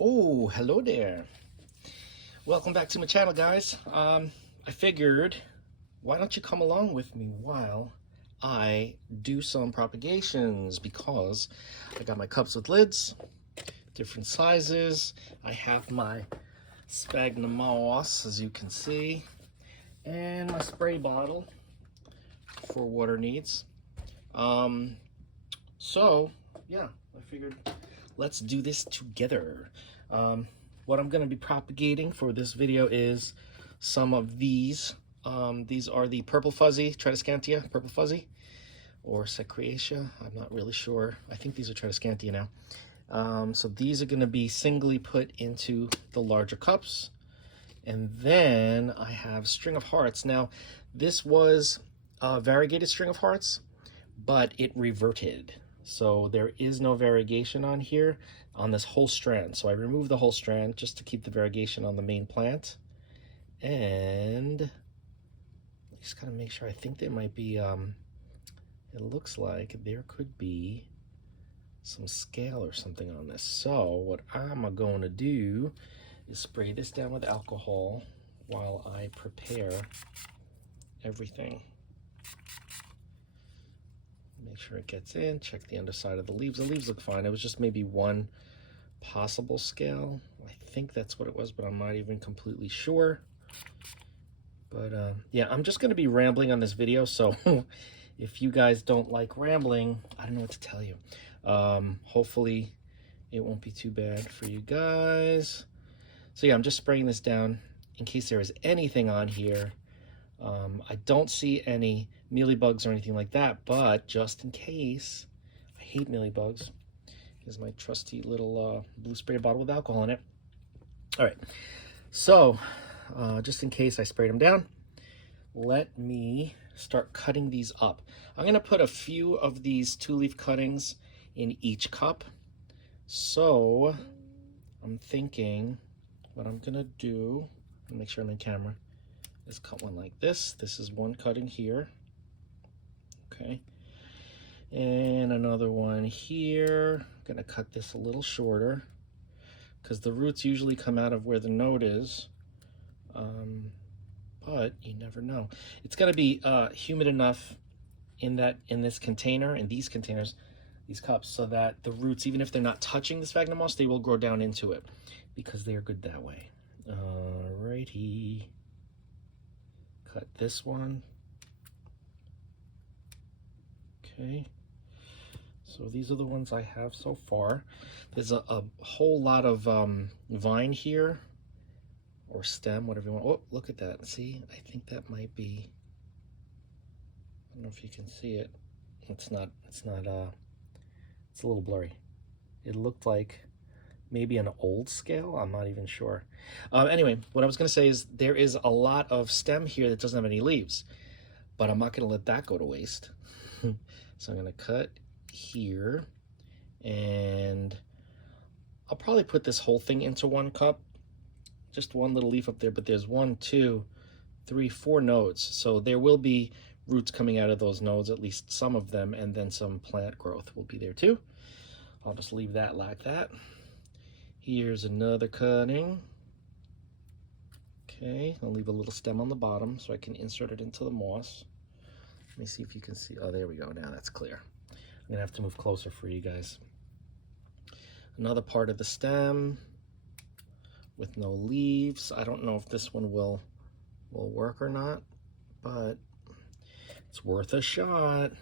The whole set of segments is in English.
Oh, hello there. Welcome back to my channel, guys. I figured, why don't you come along with me while I do some propagations, because I got my cups with lids, different sizes. I have my Sphagnum moss, as you can see, and my spray bottle for water needs. So yeah, I figured let's do this together. What I'm going to be propagating for this video is some of these. These are the purple fuzzy, Tradescantia, purple fuzzy, or Secretia. I'm not really sure. I think these are Tradescantia now. So these are going to be singly put into the larger cups. And then I have string of hearts. Now, this was a variegated string of hearts, but it reverted. So there is no variegation on here on this whole strand. So I removed the whole strand just to keep the variegation on the main plant. And I just gotta make sure. I think there might be, it looks like there could be some scale or something on this. So what I'm going to do is spray this down with alcohol while I prepare everything. Make sure it gets in, check the underside of the leaves. The leaves look fine. It was just maybe one possible scale. I think that's what it was, but I'm not even completely sure. But yeah, I'm just going to be rambling on this video, so if you guys don't like rambling, I don't know what to tell you. Hopefully it won't be too bad for you guys. So yeah, I'm just spraying this down in case there is anything on here. I don't see any mealybugs or anything like that, but just in case, I hate mealybugs. Here's my trusty little blue spray bottle with alcohol in it. All right, so just in case I sprayed them down, let me start cutting these up. I'm gonna put a few of these 2-leaf cuttings in each cup. So I'm thinking what I'm gonna do, make sure I'm in camera, is cut one like this. This is one cutting here. Okay. And another one here. I'm gonna cut this a little shorter because the roots usually come out of where the node is. But you never know. It's gotta be humid enough in this container, in these containers, these cups, so that the roots, even if they're not touching the sphagnum moss, they will grow down into it because they are good that way. Alrighty. Cut this one. Okay. So these are the ones I have so far. There's a whole lot of vine here, or stem, whatever you want. Oh, look at that. See, I think that might be, I don't know if you can see it. It's not, it's a little blurry. It looked like maybe an old scale. I'm not even sure. Anyway, what I was gonna say is there is a lot of stem here that doesn't have any leaves, but I'm not gonna let that go to waste. So I'm gonna cut here, and I'll probably put this whole thing into one cup. Just one little leaf up there, but there's 1, 2, 3, 4 nodes. So there will be roots coming out of those nodes, at least some of them, and then some plant growth will be there too. I'll just leave that like that. Here's another cutting. Okay, I'll leave a little stem on the bottom so I can insert it into the moss. Let me see if you can see. Oh, there we go. Now that's clear. I'm gonna have to move closer for you guys. Another part of the stem with no leaves. I don't know if this one will work or not, but it's worth a shot.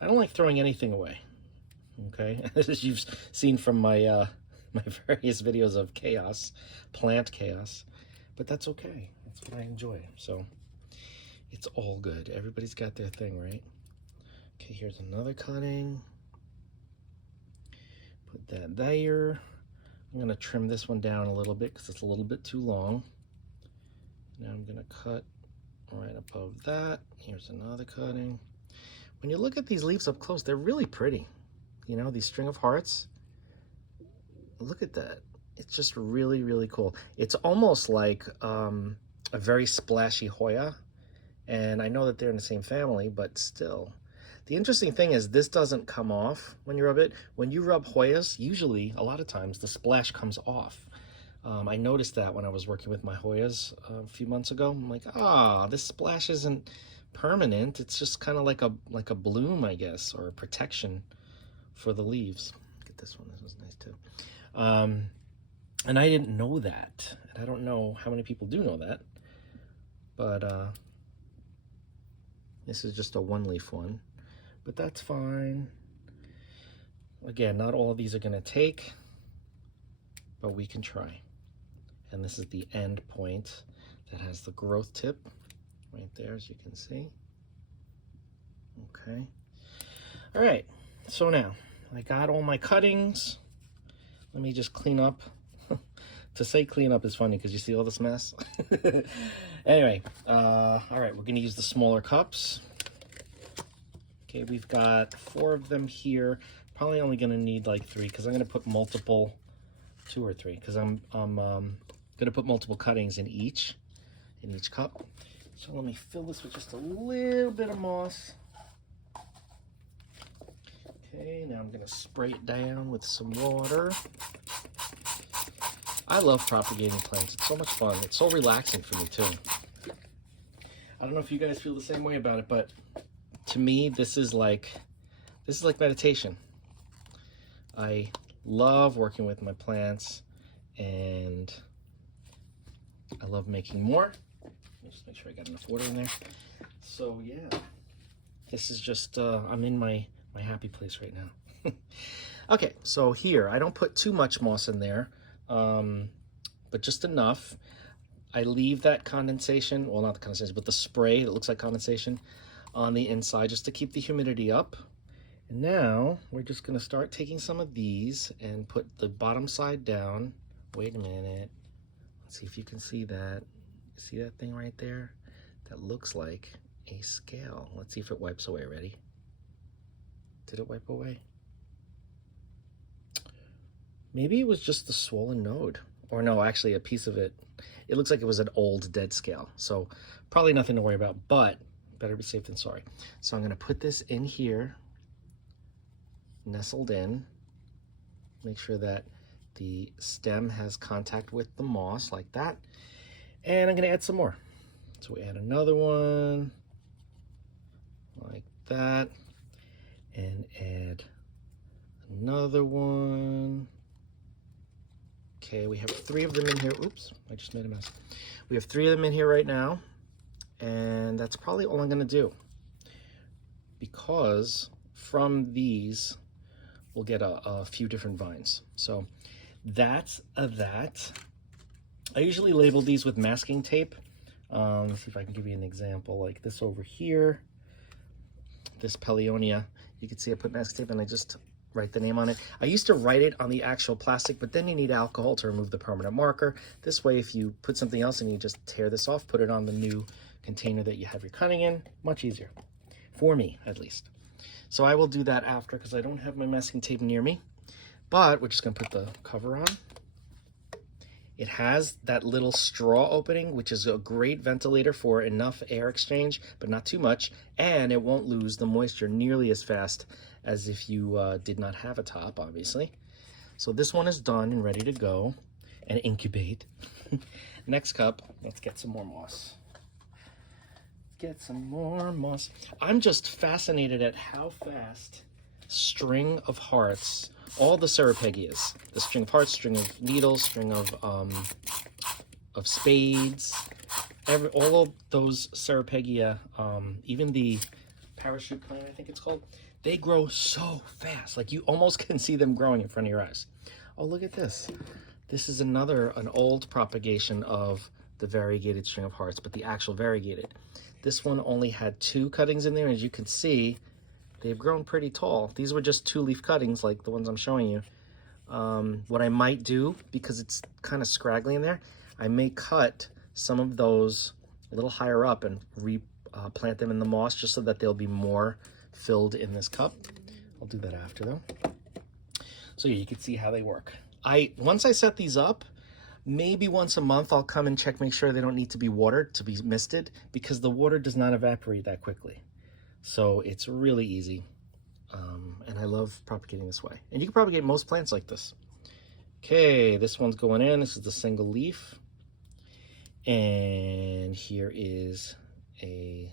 I don't like throwing anything away. Okay, as you've seen from my my various videos of chaos, plant chaos, but that's okay. That's what I enjoy. So it's all good. Everybody's got their thing, right? Okay, here's another cutting. Put that there. I'm gonna trim this one down a little bit because it's a little bit too long. Now I'm gonna cut right above that. Here's another cutting. When you look at these leaves up close, they're really pretty. You know, these string of hearts. Look at that. It's just really, really cool. It's almost like a very splashy Hoya. And I know that they're in the same family, but still. The interesting thing is this doesn't come off when you rub it. When you rub Hoyas, usually, a lot of times, the splash comes off. I noticed that when I was working with my Hoyas a few months ago. I'm like, this splash isn't permanent. It's just kind of like a bloom, I guess, or a protection for the leaves. Look at this one. This was nice too. And I didn't know that. And I don't know how many people do know that. But this is just a one-leaf one. But that's fine. Again, not all of these are going to take, but we can try. And this is the end point that has the growth tip right there, as you can see. Okay. All right. So now I got all my cuttings. Let me just clean up. To say clean up is funny because you see all this mess. Anyway, all right, we're going to use the smaller cups. Okay, we've got 4 of them here. Probably only going to need like 3 because I'm going to put multiple, 2 or 3, because I'm going to put multiple cuttings in each cup. So let me fill this with just a little bit of moss. Okay, now I'm going to spray it down with some water. I love propagating plants. It's so much fun. It's so relaxing for me too. I don't know if you guys feel the same way about it, but to me, this is like meditation. I love working with my plants, and I love making more. Just make sure I got enough water in there. So yeah, this is just I'm in my happy place right now. Okay, so here I don't put too much moss in there. But just enough. I leave that condensation, well, not the condensation, but the spray that looks like condensation on the inside just to keep the humidity up. And now we're just going to start taking some of these and put the bottom side down. Wait a minute. Let's see if you can see that. See that thing right there? That looks like a scale. Let's see if it wipes away. Ready? Did it wipe away? Maybe it was just the swollen node. Or no, actually a piece of it. It looks like it was an old dead scale. So probably nothing to worry about, but better be safe than sorry. So I'm going to put this in here, nestled in. Make sure that the stem has contact with the moss like that. And I'm going to add some more. So we add another one like that. And add another one. Okay, we have 3 of them in here. Oops, I just made a mess. We have 3 of them in here right now, and that's probably all I'm going to do, because from these we'll get a few different vines. So that's that. I usually label these with masking tape. Let's see if I can give you an example, like this over here. This Pellionia, you can see I put masking tape and I just write the name on it. I used to write it on the actual plastic, but then you need alcohol to remove the permanent marker. This way, if you put something else and you just tear this off, put it on the new container that you have your cutting in, much easier. For me, at least. So I will do that after because I don't have my masking tape near me. But we're just going to put the cover on. It has that little straw opening, which is a great ventilator for enough air exchange, but not too much, and it won't lose the moisture nearly as fast as if you did not have a top, obviously. So this one is done and ready to go and incubate. Next cup, let's get some more moss. Get some more moss. I'm just fascinated at how fast string of hearts, all the Ceropegias, the string of hearts, string of needles, string of spades, all of those Ceropegia, even the parachute plant, I think it's called, they grow so fast. Like you almost can see them growing in front of your eyes. Oh, look at this. This is an old propagation of the variegated string of hearts, but the actual variegated. This one only had 2 cuttings in there. As you can see, they've grown pretty tall. These were just 2-leaf cuttings like the ones I'm showing you. What I might do, because it's kind of scraggly in there, I may cut some of those a little higher up and replant them in the moss just so that they'll be more filled in this cup. I'll do that after though. So yeah, you can see how they work. Once I set these up, maybe once a month I'll come and check, make sure they don't need to be watered, to be misted, because the water does not evaporate that quickly. So it's really easy. And I love propagating this way. And you can propagate most plants like this. Okay, this one's going in. This is the single leaf. And here is a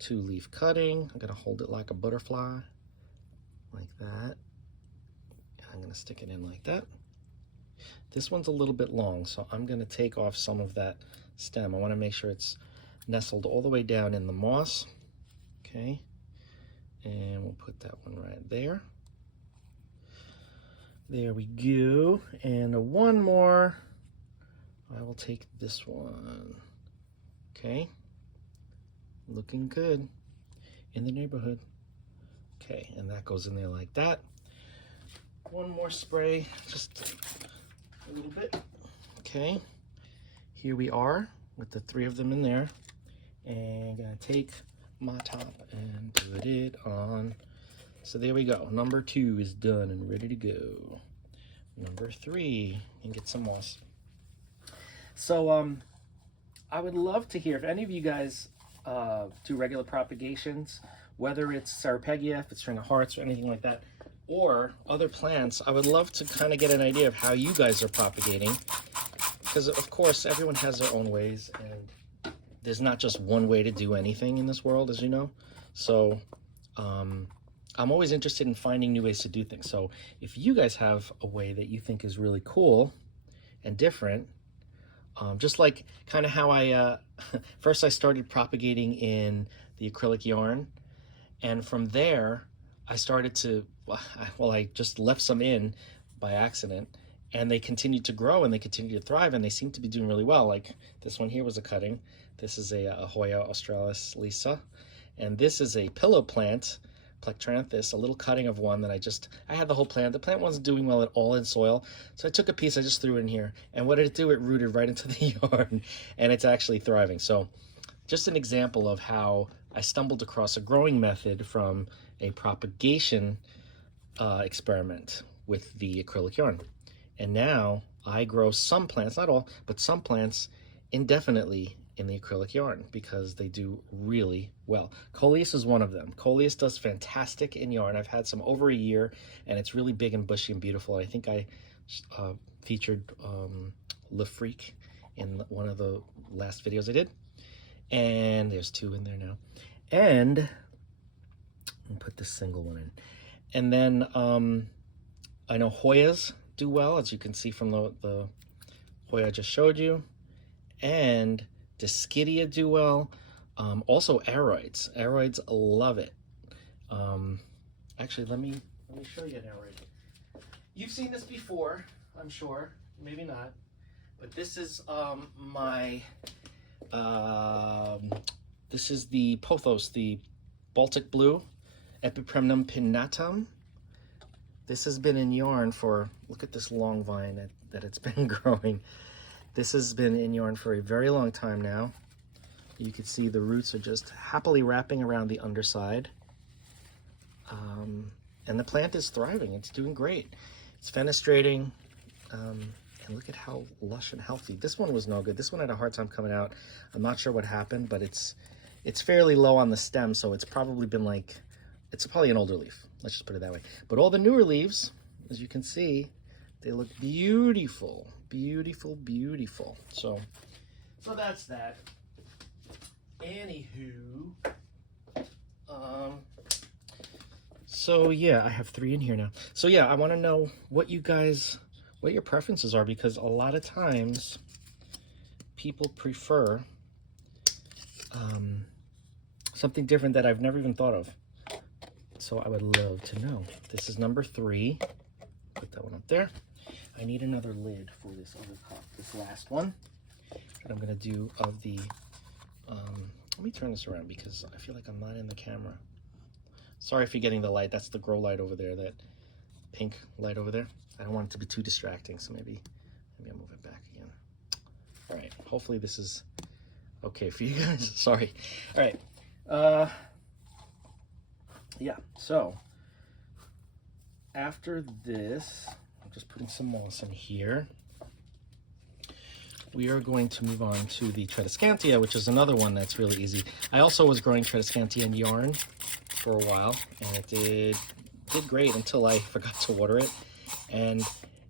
2-leaf cutting. I'm gonna hold it like a butterfly, like that. And I'm gonna stick it in like that. This one's a little bit long, so I'm gonna take off some of that stem. I wanna make sure it's nestled all the way down in the moss. Okay, and we'll put that one right there. There we go. And one more. I will take this one. Okay, looking good in the neighborhood. Okay, and that goes in there like that. One more spray, just a little bit. Okay, here we are with the 3 of them in there. And I'm gonna take my top and put it on. So there we go. Number 2 is done and ready to go. Number 3, and get some moss. So I would love to hear if any of you guys do regular propagations, whether it's Ceropegia, if it's String of Hearts or anything like that, or other plants. I would love to kind of get an idea of how you guys are propagating, because of course everyone has their own ways, and there's not just one way to do anything in this world, as you know. So I'm always interested in finding new ways to do things. So if you guys have a way that you think is really cool and different, just like kind of how I, first I started propagating in the acrylic yarn, and from there I started to, well, I just left some in by accident, and they continued to grow and they continued to thrive, and they seem to be doing really well. Like this one here was a cutting. This is a Hoya australis lisa, and this is a pillow plant, Plectranthus, a little cutting of one that I had the whole plant. The plant wasn't doing well at all in soil, so I took a piece, I just threw it in here, and what did it do? It rooted right into the yarn, and it's actually thriving. So just an example of how I stumbled across a growing method from a propagation experiment with the acrylic yarn. And now I grow some plants, not all, but some plants indefinitely in the acrylic yarn because they do really well. Coleus is one of them. Coleus does fantastic in yarn. I've had some over a year, and it's really big and bushy and beautiful. I think I featured Le Freak in one of the last videos I did. And there's 2 in there now. And I'll put this single one in. And then I know Hoyas do well, as you can see from the Hoya I just showed you. And Discidia do well. Also aroids. Aroids love it. Actually, let me show you an aroid. You've seen this before, I'm sure. Maybe not. But this is this is the pothos, the Baltic blue, Epipremnum pinnatum. This has been in yarn for, look at this long vine that it's been growing. This has been in yarn for a very long time now. You can see the roots are just happily wrapping around the underside. And the plant is thriving. It's doing great. It's fenestrating. And look at how lush and healthy. This one was no good. This one had a hard time coming out. I'm not sure what happened, but it's fairly low on the stem, so it's probably been like, it's probably an older leaf. Let's just put it that way. But all the newer leaves, as you can see, they look beautiful. Beautiful, beautiful. So that's that. Anywho, so yeah, I have 3 in here now. So yeah, I want to know what your preferences are, because a lot of times people prefer something different that I've never even thought of. So I would love to know. This is number 3. Put that one up there. I need another lid for this other cup, this last one. And I'm gonna do of the, let me turn this around because I feel like I'm not in the camera. Sorry if you're getting the light. That's the grow light over there, that pink light over there. I don't want it to be too distracting, so maybe I'll move it back again. All right, hopefully this is okay for you guys. Sorry. All right, yeah, so after this, I'm just putting some moss in here. we are going to move on to the Tradescantia, which is another one that's really easy. I also was growing Tradescantia in yarn for a while, and it did great until I forgot to water it. And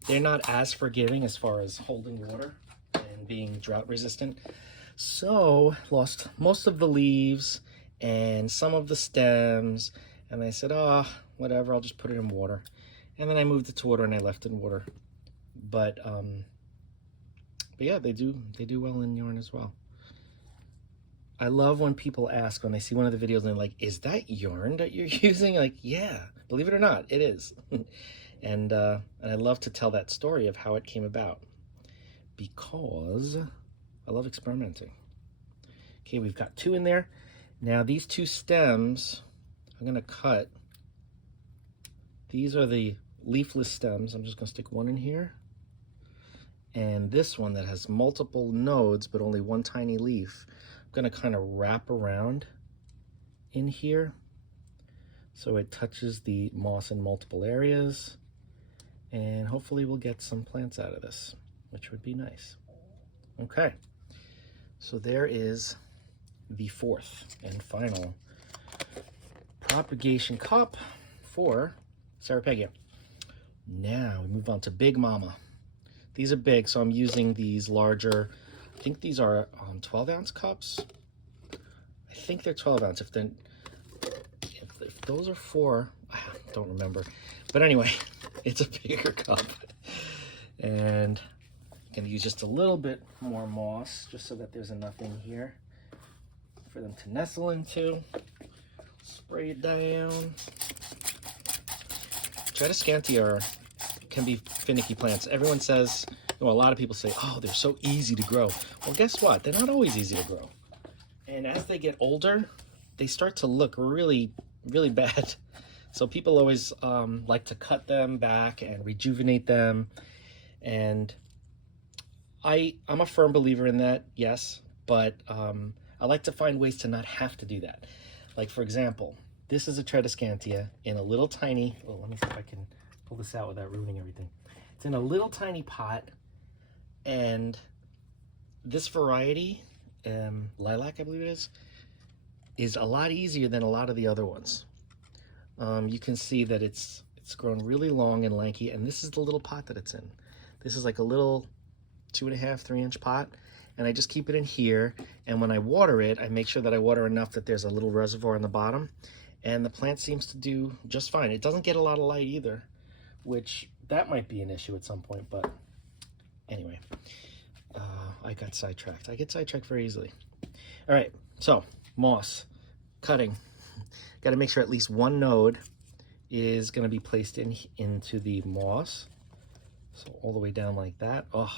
they're not as forgiving as far as holding water and being drought resistant. So lost most of the leaves and some of the stems, and I said, oh, whatever, I'll just put it in water. And then I moved it to water and I left it in water. But yeah, they do well in yarn as well. I love when people ask, when they see one of the videos and they're like, is that yarn that you're using? Like, yeah, believe it or not, it is. And I love to tell that story of how it came about, because I love experimenting. Okay, we've got 2 in there. Now these 2 stems, I'm gonna cut. These are the leafless stems. I'm just gonna stick 1 in here. And this one that has multiple nodes, but only 1 tiny leaf, I'm gonna kind of wrap around in here so it touches the moss in multiple areas. And hopefully we'll get some plants out of this, which would be nice. Okay, so there is the 4th and final propagation cup for Sarapeggia. Now we move on to Big Mama. These are big, so I'm using these larger, I think these are 12-ounce cups. I think they're 12 ounce. If those are 4, I don't remember. But anyway, it's a bigger cup. And I'm gonna use just a little bit more moss, just so that there's enough in here for them to nestle into. Spray it down. Tradescantia can be finicky plants. Everyone says, a lot of people say, oh, they're so easy to grow. Well, guess what? They're not always easy to grow. And as they get older, they start to look really, really bad. So people always like to cut them back and rejuvenate them. And I'm a firm believer in that, yes. But I like to find ways to not have to do that. Like, for example, this is a Tradescantia in a little tiny, oh, let me see if I can pull this out without ruining everything. It's in a little tiny pot, and this variety, lilac I believe it is a lot easier than a lot of the other ones. You can see that it's grown really long and lanky, and this is the little pot that it's in. This is like a little 2.5, 3-inch pot, and I just keep it in here, and when I water it, I make sure that I water enough that there's a little reservoir in the bottom, and the plant seems to do just fine. It doesn't get a lot of light either, which that might be an issue at some point, but anyway, I got sidetracked. I get sidetracked very easily. All right, so moss, cutting. Got to make sure at least 1 node is going to be placed into the moss. So all the way down like that. Oh,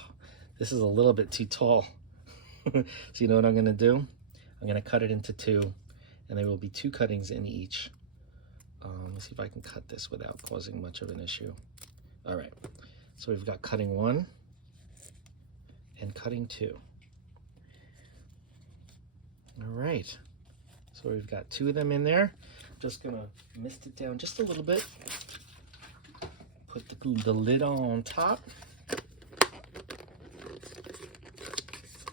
this is a little bit too tall. So you know what I'm going to do? I'm going to cut it into 2, and there will be 2 cuttings in each. Let me see if I can cut this without causing much of an issue. All right, so we've got cutting 1 and cutting 2. All right, so we've got 2 of them in there. Just gonna mist it down just a little bit. Put the lid on top.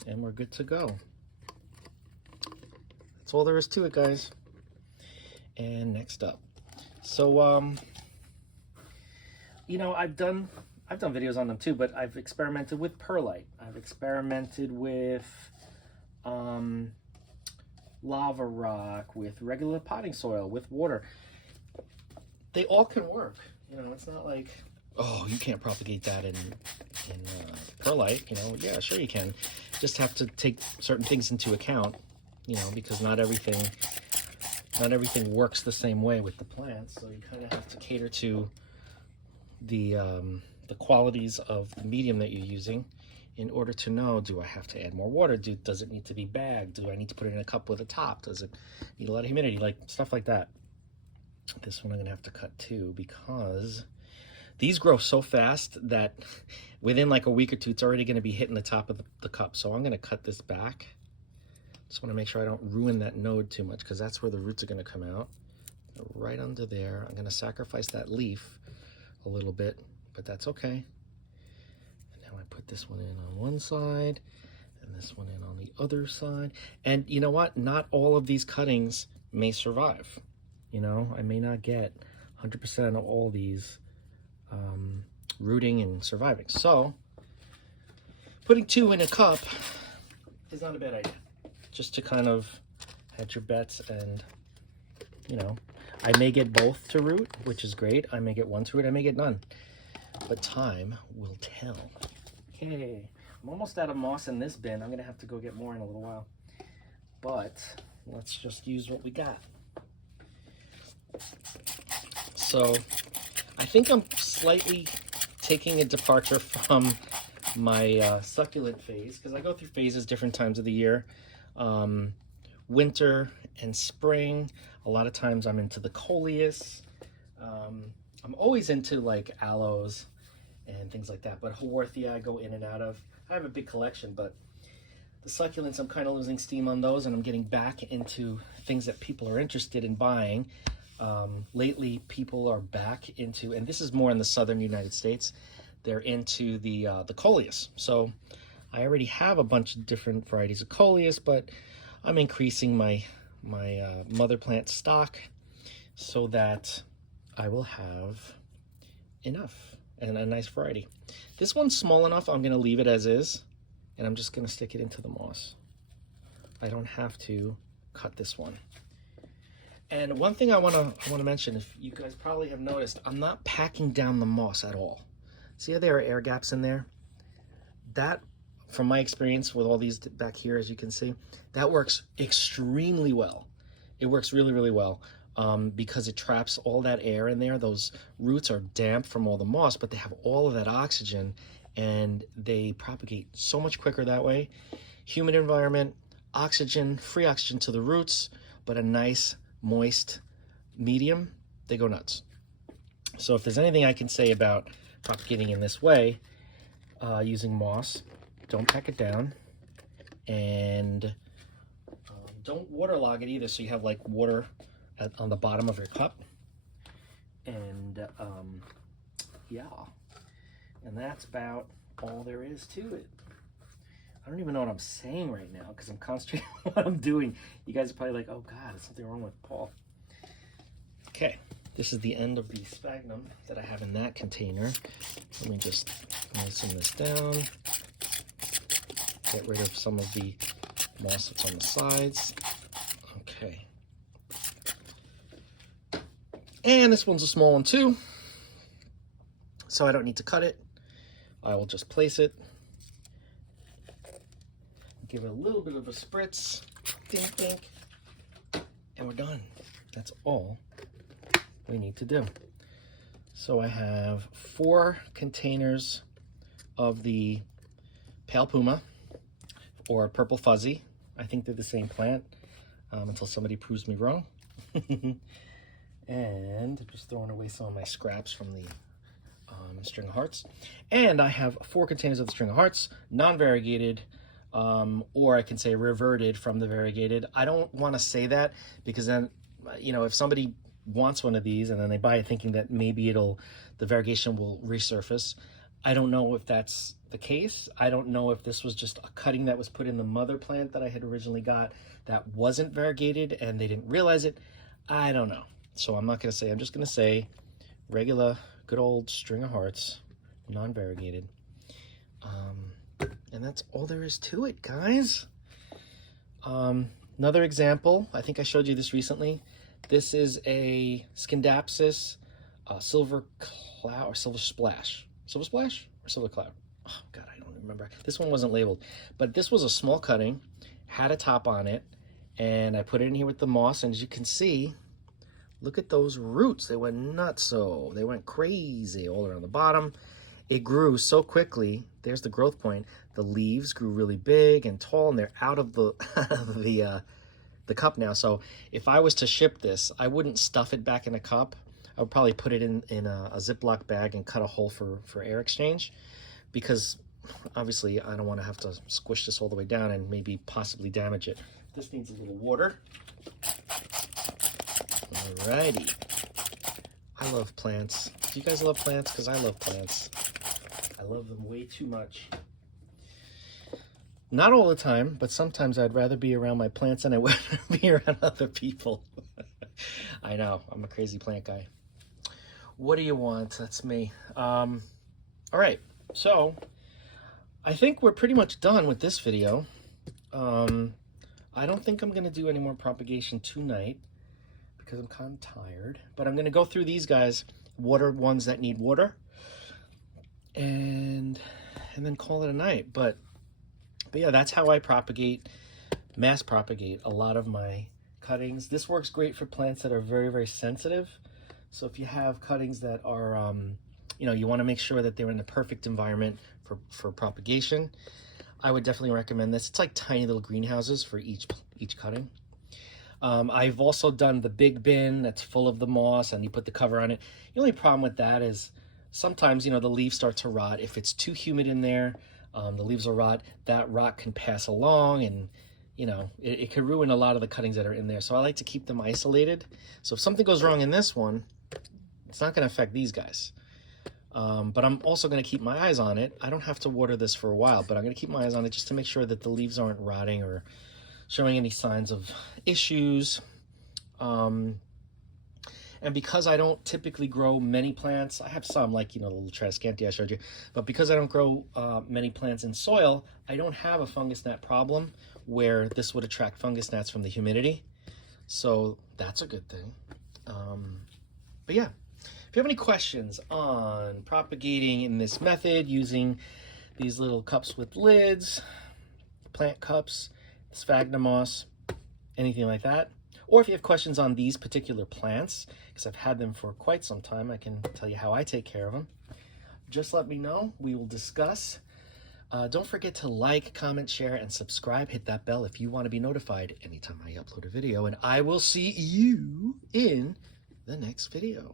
And we're good to go. That's all there is to it, guys. And next up. So, you know, I've done videos on them too, but I've experimented with perlite. I've experimented with lava rock, with regular potting soil, with water. They all can work. You know, it's not like, oh, you can't propagate that in perlite. You know, yeah, sure you can. Just have to take certain things into account, you know, because not everything works the same way with the plants. So you kind of have to cater to the qualities of the medium that you're using in order to know, do I have to add more water? Does it need to be bagged? Do I need to put it in a cup with a top? Does it need a lot of humidity? Like stuff like that. This one I'm gonna have to cut too, because these grow so fast that within like a week or 2, it's already gonna be hitting the top of the cup. So I'm gonna cut this back. Just wanna make sure I don't ruin that node too much, because that's where the roots are gonna come out. Right under there. I'm gonna sacrifice that leaf a little bit, but that's okay. And now I put put this one in on one side and this one in on the other side. And you know what? Not all of these cuttings may survive. You know, I may not get 100% of all these rooting and surviving. So putting 2 in a cup is not a bad idea. Just to kind of hedge your bets, and you know, I may get both to root, which is great. I may get 1 to root, I may get none. But time will tell. Okay, I'm almost out of moss in this bin. I'm gonna have to go get more in a little while. But let's just use what we got. So I think I'm slightly taking a departure from my succulent phase, because I go through phases different times of the year. Winter and spring. A lot of times I'm into the coleus. I'm always into like aloes and things like that, but Haworthia I go in and out of. I have a big collection, but the succulents, I'm kind of losing steam on those, and I'm getting back into things that people are interested in buying. Lately, people are back into, and this is more in the southern United States, they're into the coleus. So I already have a bunch of different varieties of coleus, but I'm increasing my mother plant stock so that I will have enough and a nice variety. This one's small enough, I'm gonna leave it as is, and I'm just gonna stick it into the moss. I don't have to cut this one. And one thing I wanna mention, if you guys probably have noticed, I'm not packing down the moss at all. See how there are air gaps in there? That, from my experience with all these back here, as you can see, that works extremely well. It works really, really well because it traps all that air in there. Those roots are damp from all the moss, but they have all of that oxygen, and they propagate so much quicker that way. Humid environment, oxygen, free oxygen to the roots, but a nice, moist medium, they go nuts. So if there's anything I can say about propagating in this way, using moss, don't pack it down, and don't waterlog it either, so you have like water on the bottom of your cup. And yeah, and that's about all there is to it. I don't even know what I'm saying right now because I'm concentrating on what I'm doing. You guys are probably like, oh God, there's something wrong with Paul. Okay, this is the end of the sphagnum that I have in that container. Let me just moisten this down. Get rid of some of the moss that's on the sides. Okay. And this one's a small one too, so I don't need to cut it. I will just place it. Give it a little bit of a spritz. Dink, dink. And we're done. That's all we need to do. So I have 4 containers of the Pale Puma, or Purple Fuzzy. I think they're the same plant until somebody proves me wrong. And just throwing away some of my scraps from the string of hearts. And I have 4 containers of the string of hearts, non-variegated, or I can say reverted from the variegated. I don't want to say that because then, you know, if somebody wants one of these and then they buy it thinking that maybe the variegation will resurface, I don't know if that's the case. I don't know if this was just a cutting that was put in the mother plant that I had originally got that wasn't variegated and they didn't realize it. I don't know. So I'm not going to say, I'm just going to say regular, good old string of hearts, non-variegated. And that's all there is to it, guys. Another example, I think I showed you this recently. This is a Scindapsus Silver Cloud or Silver Splash. Silver Splash or Silver Cloud? Oh, God, I don't remember. This one wasn't labeled. But this was a small cutting, had a top on it, and I put it in here with the moss. And as you can see, look at those roots. They went nutso. They went crazy all around the bottom. It grew so quickly. There's the growth point. The leaves grew really big and tall, and they're out of the the cup now. So if I was to ship this, I wouldn't stuff it back in a cup. I would probably put it in a Ziploc bag and cut a hole for air exchange, because obviously I don't want to have to squish this all the way down and maybe possibly damage it. This needs a little water. Alrighty. I love plants. Do you guys love plants? Because I love plants. I love them way too much. Not all the time, but sometimes I'd rather be around my plants than I would be around other people. I know, I'm a crazy plant guy. What do you want? That's me. All right, so I think we're pretty much done with this video. I don't think I'm going to do any more propagation tonight because I'm kind of tired, but I'm going to go through these guys, water ones that need water, and then call it a night. But yeah, that's how I propagate, mass propagate a lot of my cuttings. This works great for plants that are very, very sensitive. So if you have cuttings that are, you know, you want to make sure that they're in the perfect environment for propagation, I would definitely recommend this. It's like tiny little greenhouses for each cutting. I've also done the big bin that's full of the moss and you put the cover on it. The only problem with that is sometimes, you know, the leaves start to rot. If it's too humid in there, the leaves will rot. That rot can pass along and, you know, it could ruin a lot of the cuttings that are in there. So I like to keep them isolated. So if something goes wrong in this one, it's not going to affect these guys. But I'm also going to keep my eyes on it. I don't have to water this for a while, but I'm going to keep my eyes on it just to make sure that the leaves aren't rotting or showing any signs of issues. And because I don't typically grow many plants, I have some like, you know, the little Tradescantia I showed you, but because I don't grow many plants in soil, I don't have a fungus gnat problem where this would attract fungus gnats from the humidity. So that's a good thing. But yeah. If you have any questions on propagating in this method using these little cups with lids, plant cups, sphagnum moss, anything like that, or if you have questions on these particular plants, because I've had them for quite some time, I can tell you how I take care of them. Just let me know. We will discuss. Don't forget to like, comment, share, and subscribe. Hit that bell if you want to be notified anytime I upload a video, and I will see you in the next video.